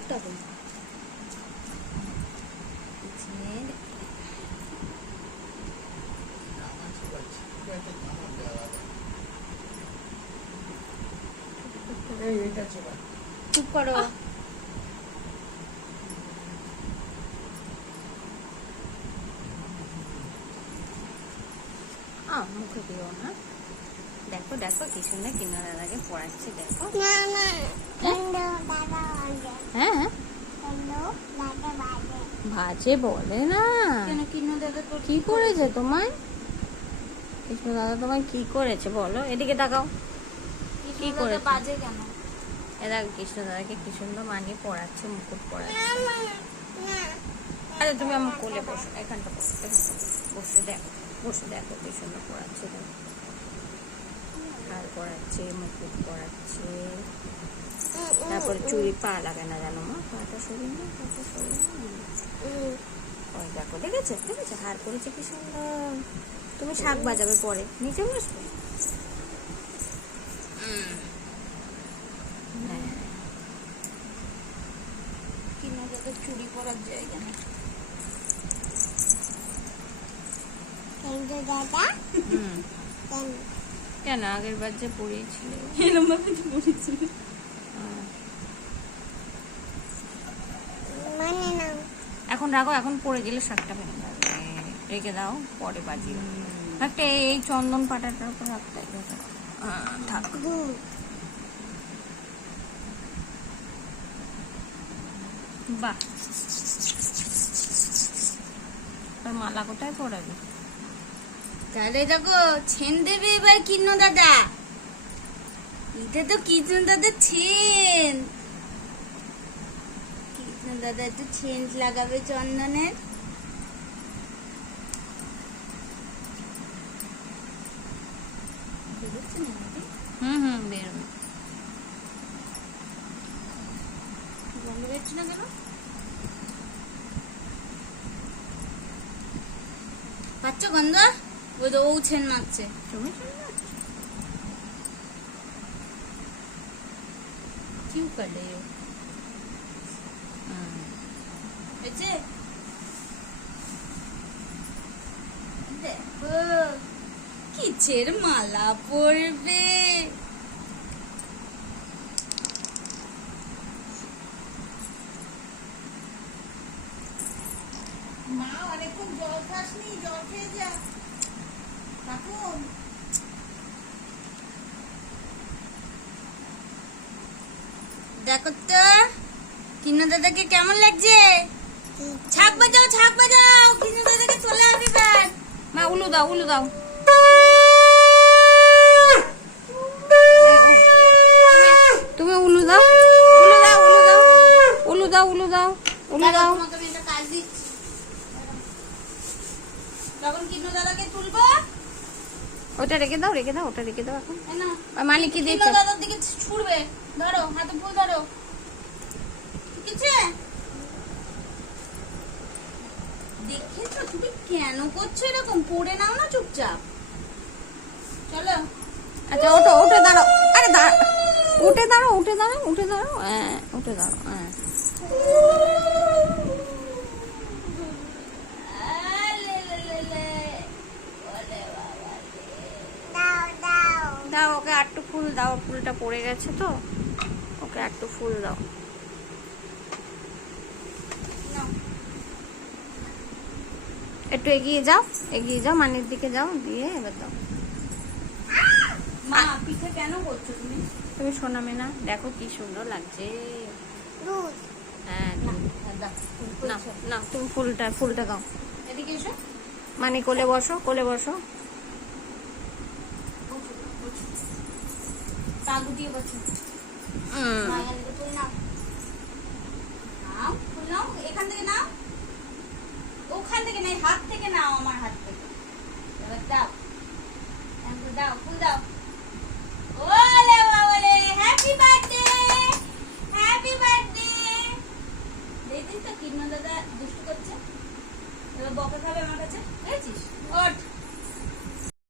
মুকুটটা কই চুপ করো। মুখে দিও না। দেখো দেখো কি সুন্দর কিনার দাদাকে পড়াচ্ছে দেখো। না না বাজে হ্যাঁ? ভাজে বলে না। কি করেছে? তোমায়? কৃষ্ণ দাদা তোমায় কি করেছে বলো এদিকে তাকাও। কি? করেছে? বাজে কেন? এরা কৃষ্ণ দাদাকে কি সুন্দর মানিয়ে পড়াচ্ছে মুকুট পড়াচ্ছে। আরে তুমি আমার কোলে বসো এখানটা বসো এখানটা বসে। দেখো বসে দেখো কি সুন্দর পড়াচ্ছে পড়াচ্ছে মুকুট পড়াচ্ছে তারপরে চুড়ি পা লাগে না জানো মা পাটা সরিয়ে না পাটা সরিয়ে ওই দেখো দেখেছে দেখেছে হার করেছে কি সুন্দর তুমি শাক বাজাবে পরে নিচে বসবে হ্যাঁ চুরি পরার জায়গা না দাদা হুম কেন? আগের বার যে পড়িয়েছিলে। এরম ভাবে তো হ্যাঁ। মানে না। এখন রাখো এখন পড়ে গেলে শাকটা ভেঙে যাবে। রেখে দাও পরে বাজিও একটা এই চন্দন পাটাটার উপর রাখতে থাক। বাহ। মালা কোথায় পড়াবি? তাহলে দেখো ছেন দেবে এবার কিনো দাদা। এটা তো কৃষ্ণ দাদা ছেন। কৃষ্ণ দাদা একটু ছেন লাগাবে চন্দনের? হুম হুম বেরোবে। বন্ধ না কেন? পাচ্ছ গন্ধ? ওই তো ও ছেন মারছে যাচ্ছ? কিউ করে হুম। হয়েছে দেখো কিচের মালা পরবে মা, অনেকক্ষণ জল খাসনি, জল খেয়ে যা দেখো তো কিন্ন দাদাকে কেমন লাগছে? ছাক বাজাও ছাক বাজাও কিন্ন দাদাকে চলে আসবে মা উলু দাও উলু দাও। তুমি উলু দাও উলু দাও উলু দাও উলু দাও উলু দাও উলু দাও। যখন কিন্ন দাদাকে তুলবো ওটা রেখে দাও রেখে দাও ওটা রেখে দাও এখন। মালিক কি দিয়েছে। দাদার দিকে ছুড়বে। ধরো হাতে ফুল ধরো। ঠিক আছে দেখেছ? তুমি কেন করছ এরকম? পড়ে নাও না চুপচাপ। চলো। আচ্ছা ওটো উঠে দাঁড়াও। আরে দাঁড়া। উঠে দাঁড়াও উঠে দাঁড়াও উঠে দাঁড়াও। হ্যাঁ উঠে দাঁড়াও হ্যাঁ। ফুল দাও ফুলটা পড়ে গেছে তো। ওকে একটু ফুল দাও। একটু এগিয়ে যাও এগিয়ে যাও মানির দিকে যাও দিয়ে এবার দাও। মা পিঠে কেন করছ তুমি? তুমি শোনাবে না দেখো কি সুন্দর লাগছে। হ্যাঁ না, না তুমি ফুলটা ফুলটা দাও। এদিকে এসো। মানে কোলে বসো কোলে বসো, বসো। পা গুটিয়ে বসো উম, মায়ের দিকে ফুল নাও নাও ফুল নাও এখান থেকে নাও। ওখান থেকে নাই হাত থেকে নাও আমার হাত থেকে। এবার দাও। দাও ফুল দাও।